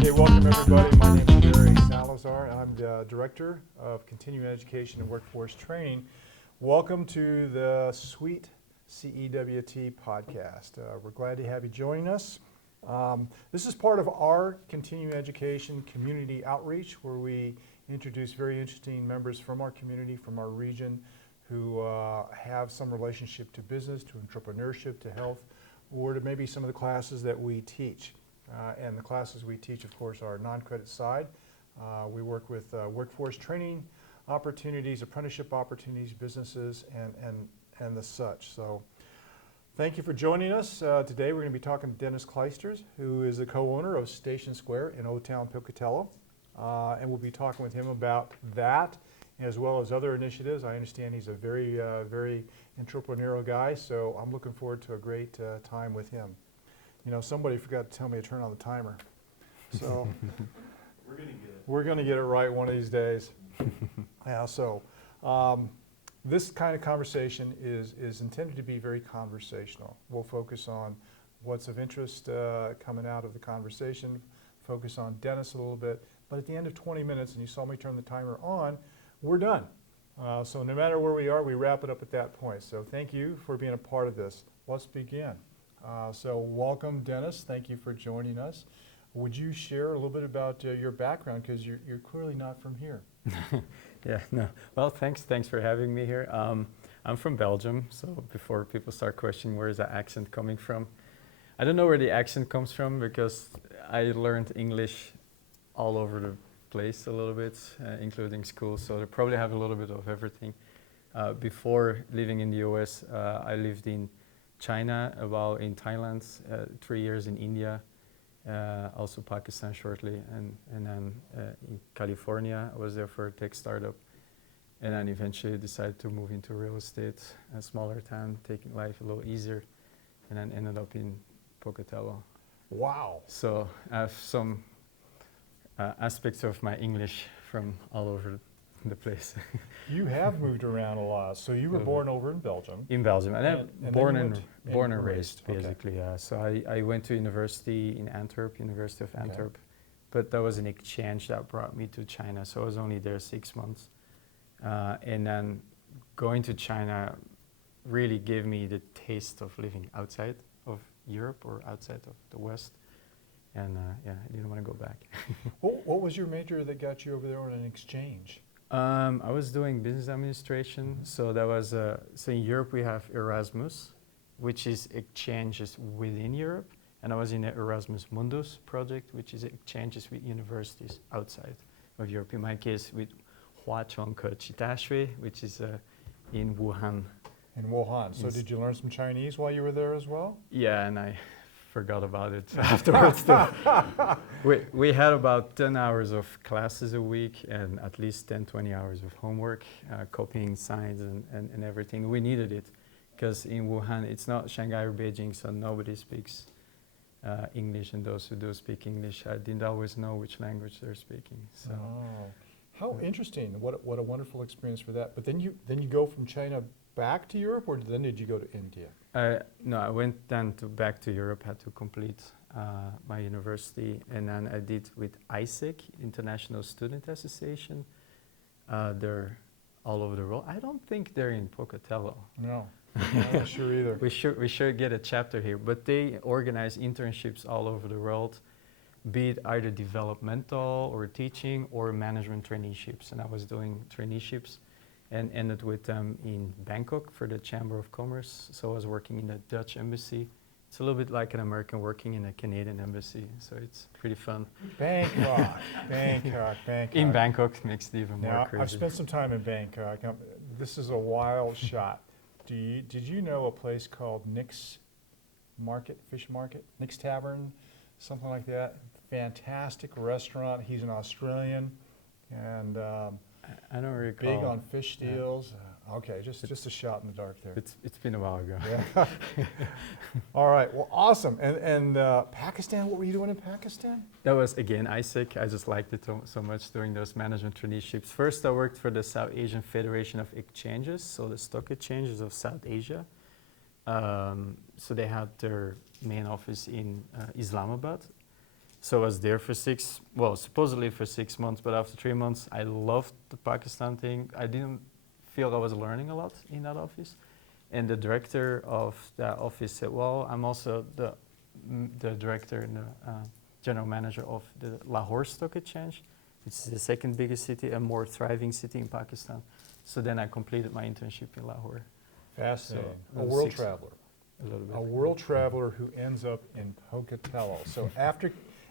Hey, welcome everybody. My name is Jerry Salazar, and I'm the Director of Continuing Education and Workforce Training. Welcome to the Sweet CEWT podcast. We're glad to have you joining us. This is part of our continuing education community outreach, where we introduce very interesting members from our community, from our region, who have some relationship to business, to entrepreneurship, to health, or to maybe some of the classes that we teach. And the classes we teach, of course, are non-credit side. We work with workforce training opportunities, apprenticeship opportunities, businesses, and the such. So thank you for joining us. Today we're going to be talking to Denis Clijsters, who is the co-owner of Station Square in Old Town Pocatello. And we'll be talking with him about that, as well as other initiatives. I understand he's a very, very entrepreneurial guy, so I'm looking forward to a great time with him. You know, somebody forgot to tell me to turn on the timer. So we're going to get it right one of these days. Yeah, so this kind of conversation is intended to be very conversational. We'll focus on what's of interest coming out of the conversation, focus on Denis a little bit, but at the end of 20 minutes, and you saw me turn the timer on, we're done. So no matter where we are, we wrap it up at that point. So thank you for being a part of this. Let's begin. So welcome, Denis. Thank you for joining us. Would you share a little bit about your background, because you're clearly not from here? Yeah, no. Well, thanks for having me here. I'm from Belgium, so before people start questioning where is that accent coming from, I don't know where the accent comes from, because I learned English all over the place a little bit, including school, so they probably have a little bit of everything. Before living in the US, I lived in China, a while in Thailand, 3 years in India, also Pakistan shortly, and then in California. I was there for a tech startup, and then eventually decided to move into real estate, a smaller town, taking life a little easier, and then ended up in Pocatello. Wow. So I have some aspects of my English from all over the place. You have moved around a lot. So you were born over in Belgium. In Belgium, and born and raised, Okay. basically. So I went to university in Antwerp, University of Antwerp, but that was an exchange that brought me to China. So I was only there 6 months, and then going to China really gave me the taste of living outside of Europe or outside of the West. And yeah, I didn't want to go back. What was your major that got you over there on an exchange? I was doing business administration, so that was so in Europe we have Erasmus, which is exchanges within Europe, and I was in the Erasmus Mundus project, which is exchanges with universities outside of Europe. In my case, with Huachong Chitashwe, which is in Wuhan. In Wuhan. So did you learn some Chinese while you were there as well? Yeah, and I forgot about it afterwards. We had about 10 hours of classes a week and at least 10-20 hours of homework, copying signs and everything. We needed it because in Wuhan it's not Shanghai or Beijing, so nobody speaks English, and those who do speak English I didn't always know which language they're speaking. So. Oh, how interesting. What a wonderful experience for that. But then you go from China back to Europe, or then did you go to India? No, I went then back to Europe, had to complete my university, and then I did with ISEC, International Student Association. They're all over the world. I don't think they're in Pocatello. No, I'm not sure either. We should get a chapter here, but they organize internships all over the world, be it either developmental or teaching or management traineeships, and I was doing traineeships. And ended with them in Bangkok for the Chamber of Commerce. So I was working in the Dutch embassy. It's a little bit like an American working in a Canadian embassy, so it's pretty fun. Bangkok. In Bangkok makes it even more crazy. I've spent some time in Bangkok. This is a wild shot. Did you know a place called Nick's Market, Fish Market? Nick's Tavern, something like that. Fantastic restaurant. He's an Australian, and I don't recall. big on fish deals. Okay, just a shot in the dark there. It's been a while ago. Yeah. All right. Well, awesome. And Pakistan. What were you doing in Pakistan? That was again ISEC. I just liked it so much doing those management traineeships. First, I worked for the South Asian Federation of Exchanges, so the stock exchanges of South Asia. So they had their main office in Islamabad. So I was there for supposedly for 6 months, but after 3 months, I loved the Pakistan thing. I didn't feel I was learning a lot in that office. And the director of that office said, well, I'm also the director and the general manager of the Lahore Stock Exchange, which is the second biggest city and more thriving city in Pakistan. So then I completed my internship in Lahore. Fascinating. So, A world traveler. A little bit. A world traveler who ends up in Pocatello. So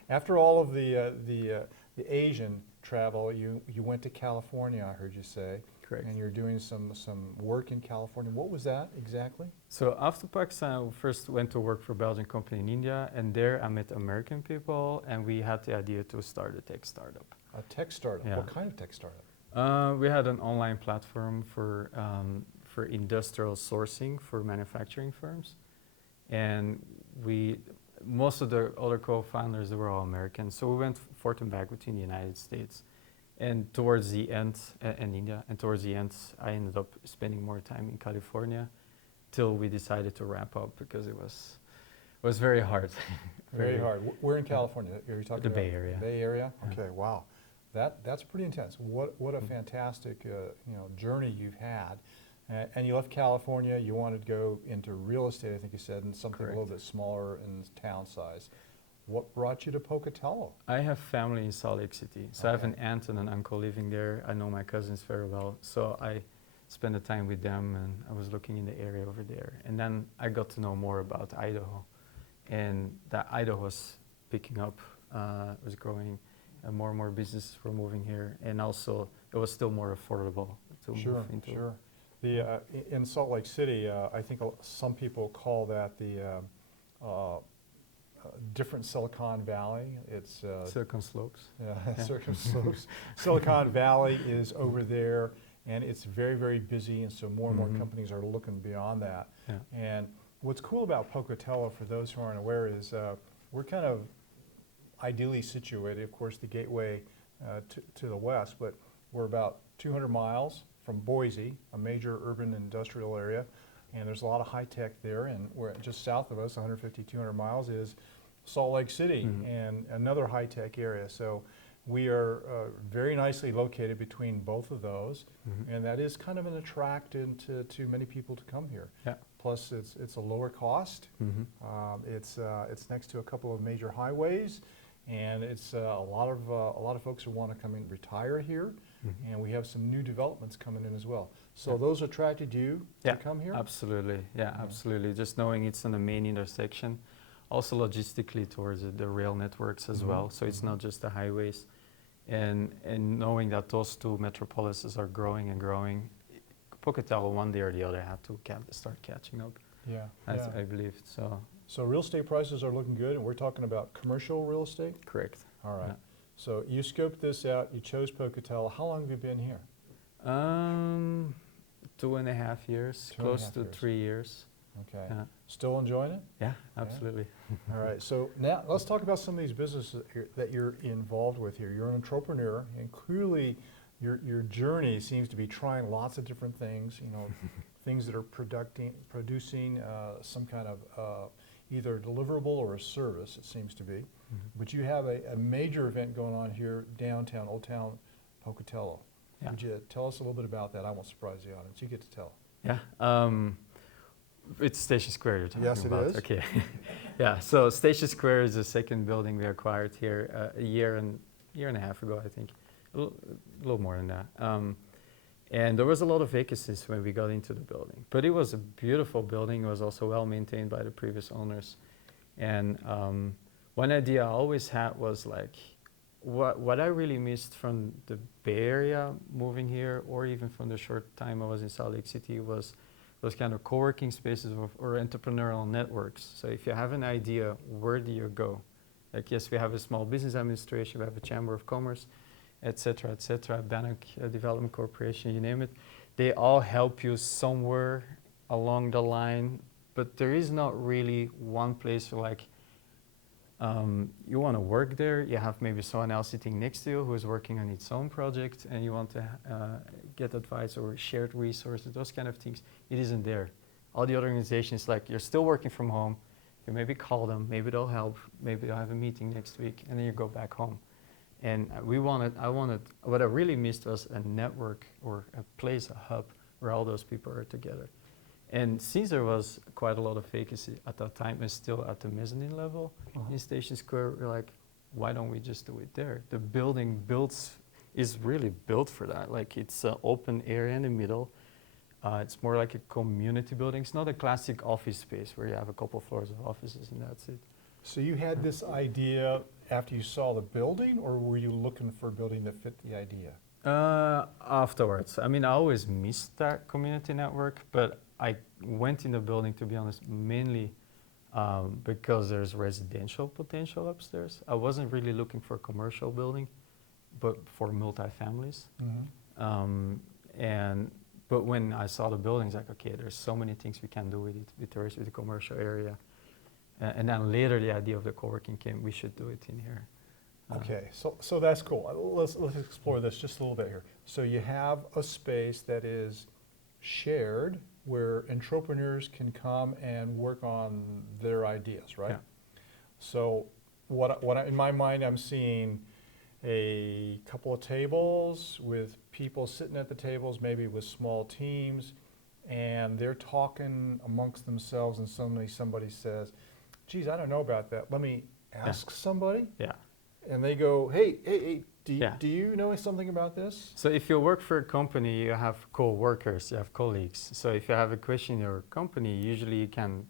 after all of the Asian travel, you went to California, I heard you say. Correct. And you're doing some work in California. What was that exactly? So after Pakistan, I first went to work for a Belgian company in India, and there I met American people, and we had the idea to start a tech startup. A tech startup. Yeah. What kind of tech startup? We had an online platform for industrial sourcing for manufacturing firms, and most of the other co-founders were all American. So we went forth and back between the United States, and towards the end, and India, and towards the end, I ended up spending more time in California, till we decided to wrap up because it was very hard. Very hard. We're in California. Are you talking The about Bay Area. Bay Area? Yeah. Okay. Wow. That's pretty intense. What a fantastic journey you've had. And you left California, you wanted to go into real estate, I think you said, and something Correct. a little bit smaller in town size. What brought you to Pocatello? I have family in Salt Lake City, so I have an Okay. aunt and an uncle living there. I know my cousins very well, so I spent the time with them, and I was looking in the area over there. And then I got to know more about Idaho, and that Idaho was picking up, was growing, and more businesses were moving here, and also it was still more affordable to move into. Sure. In Salt Lake City, I think some people call that the different Silicon Valley. It's Silicon Slopes. Yeah. Silicon Valley is over there, and it's very, very busy, and so more and more companies are looking beyond that. Yeah. And what's cool about Pocatello, for those who aren't aware, is we're kind of ideally situated, of course, the gateway to the west, but we're about 200 miles from Boise, a major urban industrial area, and there's a lot of high tech there, and we're just south of us, 150, 200 miles, is Salt Lake City, and another high tech area. So we are very nicely located between both of those, and that is kind of an attractant to many people to come here. Yeah. Plus, it's a lower cost. It's next to a couple of major highways, and it's a lot of folks who want to come and retire here, and we have some new developments coming in as well. So those attracted you to come here? Absolutely. Yeah, absolutely. Just knowing it's on the main intersection, also logistically towards the rail networks as well. So it's not just the highways, and knowing that those two metropolises are growing and growing. Pocatello, one day or the other, had to start catching up. Yeah. I believe so. So real estate prices are looking good, and we're talking about commercial real estate? Correct. All right. Yeah. So you scoped this out, you chose Pocatello. How long have you been here? 2.5 years, close to 3 years. Okay. Yeah. Still enjoying it? Yeah, absolutely. All right. So now let's talk about some of these businesses that you're involved with here. You're an entrepreneur, and clearly your journey seems to be trying lots of different things, things that are producing some kind of either deliverable or a service, it seems to be. But you have a major event going on here downtown, Old Town Pocatello. Yeah. Would you tell us a little bit about that? I won't surprise the audience. You get to tell. Yeah. It's Station Square you're talking Yes, it about. is. Okay. Yeah, so Station Square is the second building we acquired here a year and a half ago, I think. A little more than that. And there was a lot of vacancies when we got into the building. But it was a beautiful building. It was also well maintained by the previous owners. And one idea I always had was like, what I really missed from the Bay Area moving here, or even from the short time I was in Salt Lake City, was those kind of co-working spaces or entrepreneurial networks. So if you have an idea, where do you go? Like, yes, we have a small business administration, we have a chamber of commerce, et cetera, Bannock Development Corporation, you name it. They all help you somewhere along the line, but there is not really one place where, like, you want to work there, you have maybe someone else sitting next to you who is working on its own project, and you want to get advice or shared resources, those kind of things. It isn't there. All the other organizations, like, you're still working from home, You maybe call them, maybe they'll help, maybe they'll have a meeting next week, and then you go back home. And what I really missed was a network or a place, a hub, where all those people are together. And since there was quite a lot of vacancy at that time, and still at the mezzanine level in Station Square, we're like, why don't we just do it there? The building is really built for that. Like, it's an open area in the middle. It's more like a community building. It's not a classic office space where you have a couple floors of offices and that's it. So you had this idea after you saw the building, or were you looking for a building that fit the idea? Afterwards. I mean, I always missed that community network, but I went in the building, to be honest, mainly because there's residential potential upstairs. I wasn't really looking for a commercial building, but for multifamilies. But when I saw the buildings, like, okay, there's so many things we can do with it, with the commercial area. And then later the idea of the co-working came, we should do it in here. Okay, so that's cool. Let's explore this just a little bit here. So you have a space that is shared where entrepreneurs can come and work on their ideas, right? Yeah. So in my mind, I'm seeing a couple of tables with people sitting at the tables, maybe with small teams, and they're talking amongst themselves, and suddenly somebody says, geez, I don't know about that. Let me ask somebody. Yeah. And they go, hey, do you know something about this? So if you work for a company, you have co-workers, you have colleagues. So if you have a question in your company, usually you can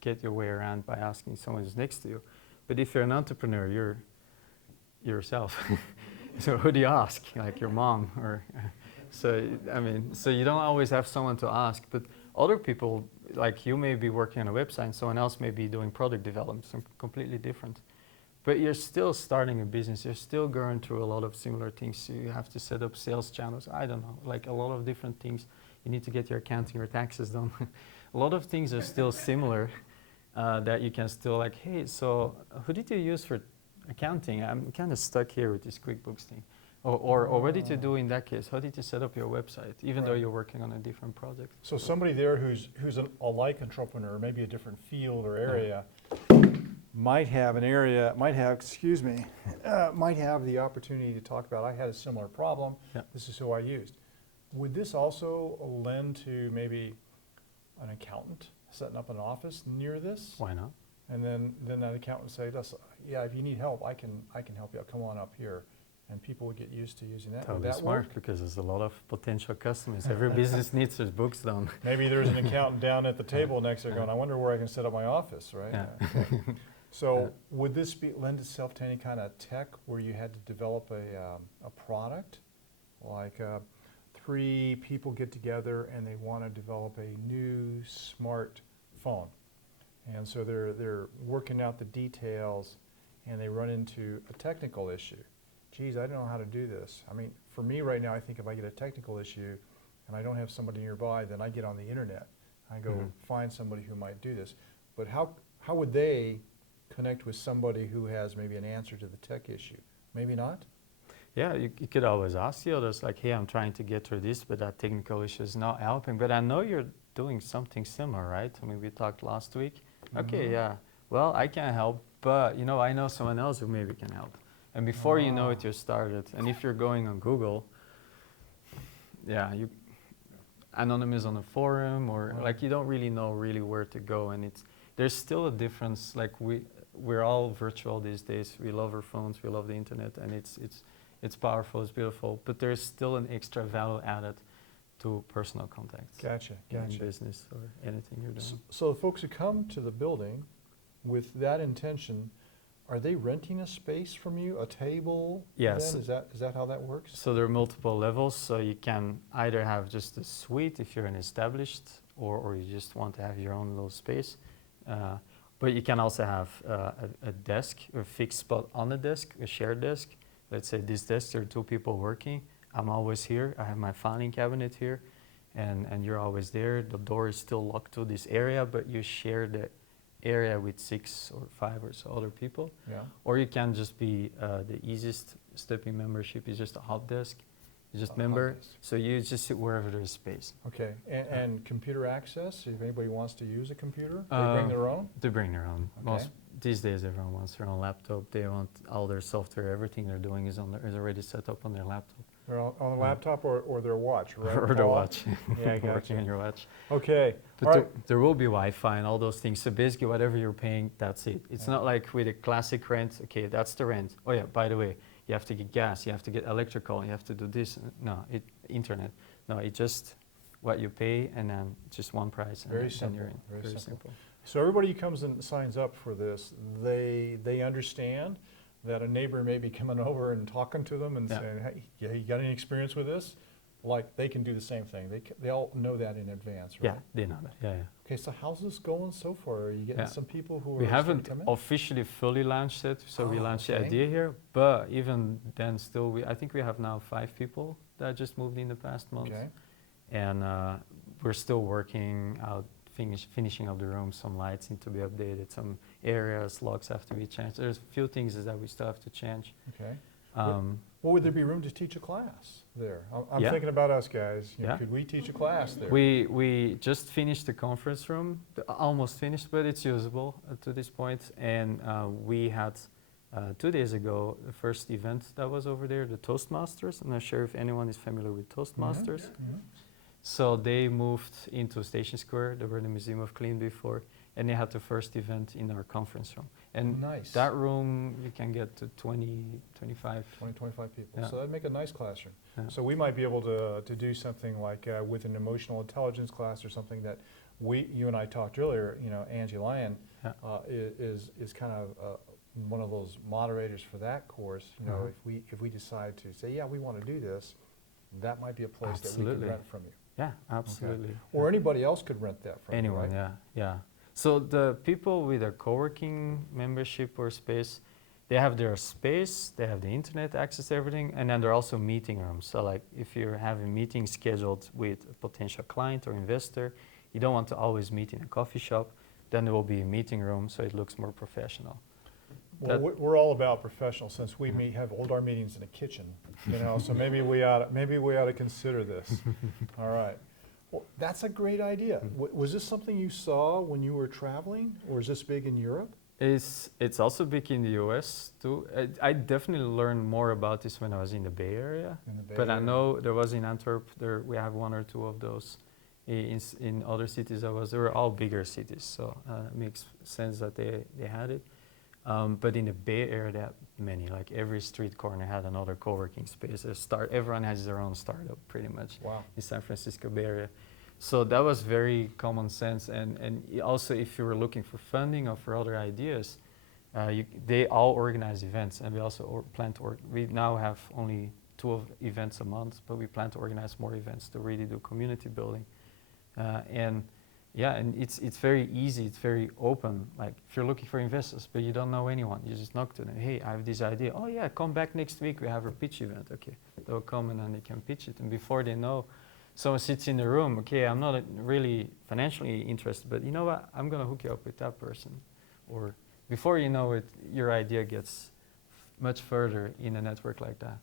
get your way around by asking someone who's next to you. But if you're an entrepreneur, you're yourself. So who do you ask? Like your mom, or so you don't always have someone to ask, but other people, like you may be working on a website and someone else may be doing product development, something completely different. But you're still starting a business, you're still going through a lot of similar things. You have to set up sales channels, I don't know, like a lot of different things. You need to get your accounting, your taxes done. A lot of things are still similar that you can still like, hey, so who did you use for accounting? I'm kind of stuck here with this QuickBooks thing. Or what did you do in that case? How did you set up your website, even though you're working on a different project? So somebody there who's a like entrepreneur, maybe a different field or area, might have the opportunity to talk about, I had a similar problem, this is who I used. Would this also lend to maybe an accountant setting up an office near this? Why not? And then that accountant say, yeah, if you need help, I can help you out, come on up here. And people would get used to using that. Totally Would that smart, work? because there's a lot of potential customers. Every business needs their books done. Maybe there's an accountant down at the table next to going, I wonder where I can set up my office, right? Yeah. Okay. So would this lend itself to any kind of tech where you had to develop a product? Like 3 people get together and they want to develop a new smart phone. And so they're working out the details and they run into a technical issue. Geez, I don't know how to do this. I mean, for me right now, I think if I get a technical issue and I don't have somebody nearby, then I get on the internet. I go find somebody who might do this. But how would they connect with somebody who has maybe an answer to the tech issue? Maybe not? Yeah, you could always ask the others, like, hey, I'm trying to get through this, but that technical issue is not helping. But I know you're doing something similar, right? I mean, we talked last week. Okay, yeah, well, I can't help, but I know someone else who maybe can help. And before you know it, you're started. And if you're going on Google, you anonymous on a forum, or like you don't really know where to go. And there's still a difference. Like we're all virtual these days. We love our phones, we love the internet, and it's powerful, it's beautiful. But there's still an extra value added to personal contacts. Gotcha. In business or anything you're doing. So the folks who come to the building with that intention, are they renting a space from you, a table? Yes. Is that how that works? So there are multiple levels. So you can either have just a suite if you're an established, or you just want to have your own little space. But you can also have a desk, a fixed spot on the desk, a shared desk. Let's say this desk, there are 2 people working. I'm always here. I have my filing cabinet here, and you're always there. The door is still locked to this area, but you share the area with 6 or 5 or so other people. Yeah. Or you can just be the easiest stepping membership is just a hot desk, You just member, Yes. so you just sit wherever there's space. Okay, and computer access, if anybody wants to use a computer, they bring their own? They bring their own. Okay. These days, everyone wants their own laptop. They want all their software, everything they're doing is already set up on their laptop. They're on the laptop or their watch, right? Or their Paul? watch. Yeah, I Working gotcha. on your watch. Okay, But all there, right. there will be Wi-Fi and all those things. So basically, whatever you're paying, that's it. It's Yeah. not like with a classic rent. Okay, that's the rent. Oh yeah, by the way, you have to get gas, you have to get electrical, you have to do this. No, internet. No, it's just what you pay and then just one price. And Very then simple, you're in. very simple. simple. So everybody who comes and signs up for this, they understand that a neighbor may be coming over and talking to them and Yeah. saying, hey, yeah, you got any experience with this? Like, they can do the same thing. They all know that in advance, right? Yeah, they know that. Yeah, yeah. Okay, so how's this going so far? Are you getting Yeah. some people who are We starting haven't to come in? officially fully launched it, so we Oh, launched okay. the idea here. But even then, still, I think we have now 5 people that just moved in the past month, Okay, and we're still working out, finishing up the room. Some lights need to be updated, some areas, locks have to be changed. There's a few things that we still have to change. okay. Um, Well, would there be room to teach a class there? I'm Yeah. thinking about us guys. You know, Yeah. could we teach a class there? We just finished the conference room, almost finished, but it's usable to this point. And we had 2 days ago the first event that was over there, the Toastmasters. I'm not sure if anyone is familiar with Toastmasters. Mhm. So they moved into Station Square. They were in the Museum of Clean before, and they had the first event in our conference room. And Nice. that room, you can get to 20, 25. 20, 25 people. Yeah. So that'd make a nice classroom. Yeah. So we might be able to do something like with an emotional intelligence class or something that you and I talked earlier, you know, Angie Lyon Yeah. is kind of one of those moderators for that course. You know, Uh-huh. if we decide to say, yeah, we want to do this, that might be a place that we Absolutely. can rent from you. Yeah, absolutely. Or anybody else could rent that from Anyone, you, right? yeah. So the people with a co-working membership or space, they have their space, they have the internet access to everything, and then there are also meeting rooms. So like if you're having meetings scheduled with a potential client or investor, you don't want to always meet in a coffee shop, then there will be a meeting room so it looks more professional. Well, we're all about professional since we hold our meetings in a kitchen, you know. So maybe we ought to consider this. All right. Well, that's a great idea. Was this something you saw when you were traveling, or is this big in Europe? It's also big in the US too. I definitely learned more about this when I was in the Bay Area. In the Bay But I Area? know there was in Antwerp, we have 1 or 2 of those. In other cities they were all bigger cities, so it makes sense that they had it. But in the Bay Area, they had many, like every street corner had another co-working space. Everyone has their own startup pretty much Wow. in San Francisco Bay Area. So that was very common sense. And also if you were looking for funding or for other ideas, they all organize events, and we also plan to we now have only 2 events a month, but we plan to organize more events to really do community building. And it's very easy, it's very open. Like if you're looking for investors, but you don't know anyone, you just knock to them, hey, I have this idea. Oh yeah, come back next week, we have a pitch event. Okay, they'll come and then they can pitch it. And before they know, someone sits in the room, okay, I'm not really financially interested, but you know what, I'm gonna hook you up with that person. Or before you know it, your idea gets much further in a network like that.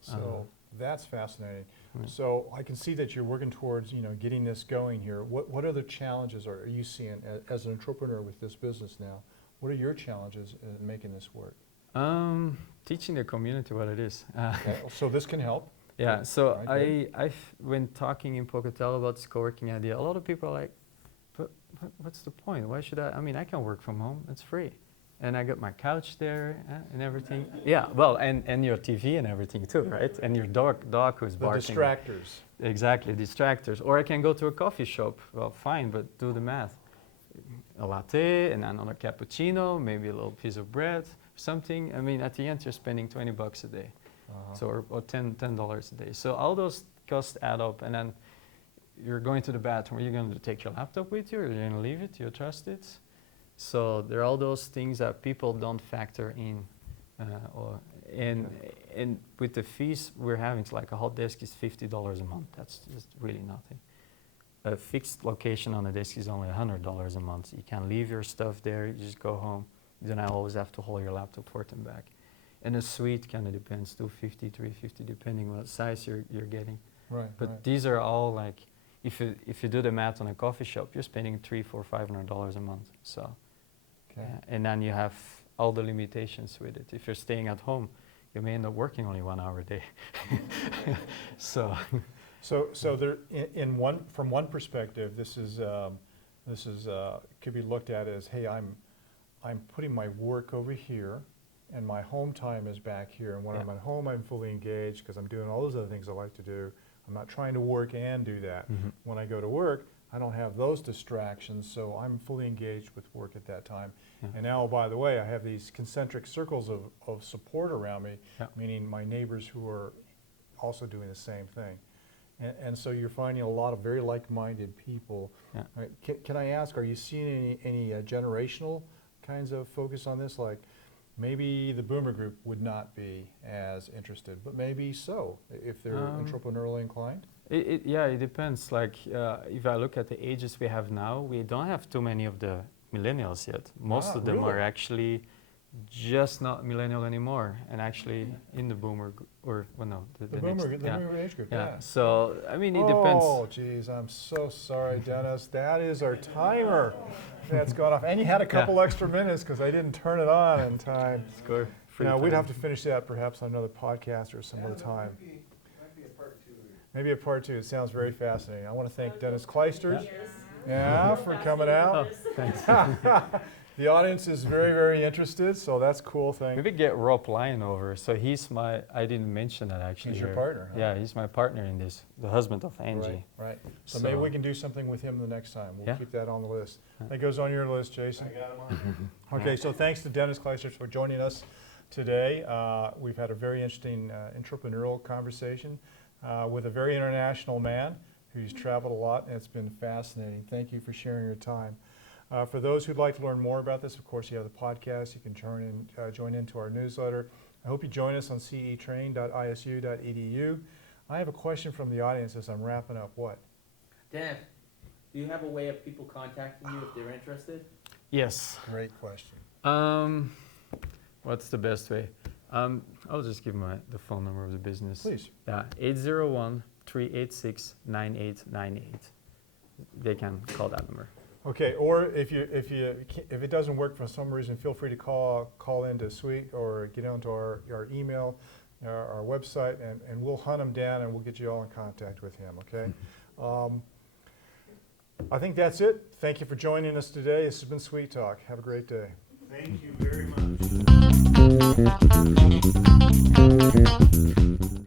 So that's fascinating. Yeah. So I can see that you're working towards, you know, getting this going here. What other challenges are you seeing as an entrepreneur with this business now? What are your challenges in making this work? Teaching the community what it is. Okay, so this can help. Yeah, so Right, when talking in Pocatello about this co-working idea, a lot of people are like, but what's the point? Why should I mean, I can work from home, it's free. And I got my couch there and everything. Yeah, well, and your TV and everything too, right? And your dog who's The barking. distractors. Exactly, distractors. Or I can go to a coffee shop. Well, fine, but do the math. A latte and another cappuccino, maybe a little piece of bread, something. I mean, at the end, you're spending $20 a day. So, or $10 a day. So all those costs add up, and then you're going to the bathroom. Are you going to take your laptop with you, or are you going to leave it? You trust it? So there are all those things that people don't factor in. And with the fees we're having, it's like a hot desk is $50 a month. That's just really nothing. A fixed location on a desk is only $100 a month. You can leave your stuff there, you just go home. You don't always have to hold your laptop forth and back. And a suite kind of depends, 250, 350, depending what size you're getting. Right. But these are all like, if you do the math on a coffee shop, you're spending $300, $400, $500 a month. So, and then you have all the limitations with it. If you're staying at home, you may end up working only 1 hour a day. So there, from one perspective, this is could be looked at as, hey, I'm putting my work over here, and my home time is back here. And when I'm at home, I'm fully engaged because I'm doing all those other things I like to do. I'm not trying to work and do that. When I go to work, I don't have those distractions, so I'm fully engaged with work at that time. And now, by the way, I have these concentric circles of support around me, meaning my neighbors who are also doing the same thing. And so you're finding a lot of very like-minded people. Right. Can I ask, are you seeing any generational kinds of focus on this? Like, maybe the boomer group would not be as interested, but maybe so, if they're entrepreneurially inclined? It depends. Like, if I look at the ages we have now, we don't have too many of the millennials yet. Most of them are actually just not millennial anymore, and actually in the boomer, the boomer next, age group, So, I mean, it depends. Oh, geez, I'm so sorry, Dennis. That is our timer that's gone off. And you had a couple extra minutes because I didn't turn it on in time. Score. Now, we'd have to finish that perhaps on another podcast or some other time. Might be a part 2. Maybe a part 2. It sounds very fascinating. I want to thank Denis Clijsters for coming out. Thanks. The audience is very, very interested, so that's a cool thing. Maybe get Rob Lyon over. So he's I didn't mention that actually. He's your partner, huh? Yeah, he's my partner in this, the husband of Angie. Right. So maybe we can do something with him the next time. We'll keep that on the list. That goes on your list, Jason. I got him on. Okay, so thanks to Denis Clijsters for joining us today. We've had a very interesting entrepreneurial conversation with a very international man who's traveled a lot, and it's been fascinating. Thank you for sharing your time. For those who'd like to learn more about this, of course, you have the podcast. You can join into our newsletter. I hope you join us on cetrain.isu.edu. I have a question from the audience as I'm wrapping up. What? Dan, do you have a way of people contacting you if they're interested? Yes. Great question. What's the best way? I'll just give the phone number of the business. Please. Yeah, 801-386-9898. They can call that number. Okay, or if it doesn't work for some reason, feel free to call into CEWT or get onto our email, our website, and we'll hunt him down and we'll get you all in contact with him. Okay. I think that's it. Thank you for joining us today. This has been CEWT Talk. Have a great day. Thank you very much.